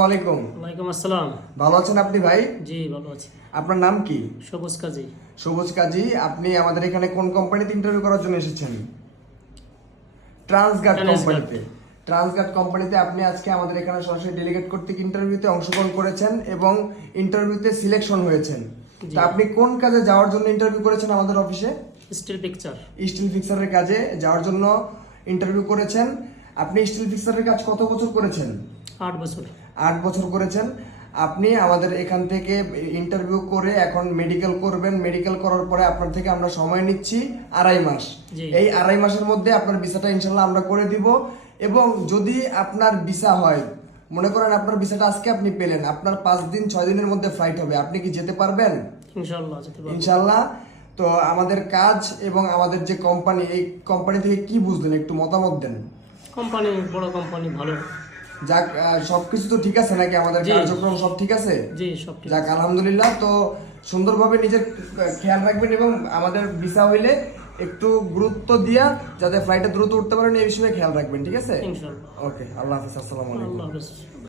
ওয়ালাইকুম। ওয়ালাইকুম আসসালাম। ভালো আছেন আপনি ভাই? জি ভালো আছি। আপনার নাম কি? সবুজ কাজী। সবুজ কাজী। আপনি আমাদের এখানে কোন কোম্পানিতে ইন্টারভিউ করার জন্য এসেছেন? ট্রান্সগার্ড কোম্পানিতে। ট্রান্সগার্ড কোম্পানিতে আপনি আজকে আমাদের এখানে সরাসরি ডেলিগেট কর্তৃক ইন্টারভিউতে অংশগ্রহণ করেছেন এবং ইন্টারভিউতে সিলেকশন হয়েছেন। তা আপনি কোন কাজে যাওয়ার জন্য ইন্টারভিউ করেছেন আমাদের অফিসে? Still picture. স্টিল ফিক্সারের কাজে যাওয়ার জন্য ইন্টারভিউ করেছেন। আপনি স্টিল ফিক্সারের কাজ কত বছর করেছেন? 8 বছর। 8 বছর করেছেন। আপনি আমাদের এখান থেকে ইন্টারভিউ করে এখন মেডিকেল করবেন। মেডিকেল করার পরে আপনার থেকে আমরা সময় নিচ্ছি 2.5 মাস। এই 2.5 মাসের মধ্যে আপনার ভিসাটা ইনশাল্লাহ আমরা করে দিব। এবং যদি আপনার ভিসা হয়, মনে করেন আপনার ভিসাটা আজকে আপনি পেলেন, আপনার 5 দিন 6 দিনের মধ্যে ফ্লাইট হবে, আপনি কি যেতে পারবেন? ইনশাআল্লাহ যেতে পারবো। ইনশাআল্লাহ। তো আমাদের কাজ এবং আমাদের যে কোম্পানি, এই কোম্পানি থেকে কি বুঝলেন একটু মতামত দেন। কোম্পানি বড় কোম্পানি, ভালো। যাক, সবকিছু তো ঠিক আছে নাকি? আমাদের কার্যক্রম সব ঠিক আছে? জি সব ঠিক। যাক আলহামদুলিল্লাহ। তো সুন্দরভাবে নিজের খেয়াল রাখবেন এবং আমাদের ভিসা হইলে একটু গুরুত্ব দিয়া যাতে ফ্লাইটে দ্রুত উঠতে পারেন এই বিষয়ে খেয়াল রাখবেন, ঠিক আছে? ইনশাআল্লাহ। ওকে, আল্লাহ হাফেজ, আসসালামু আলাইকুম। আল্লাহ হাফেজ।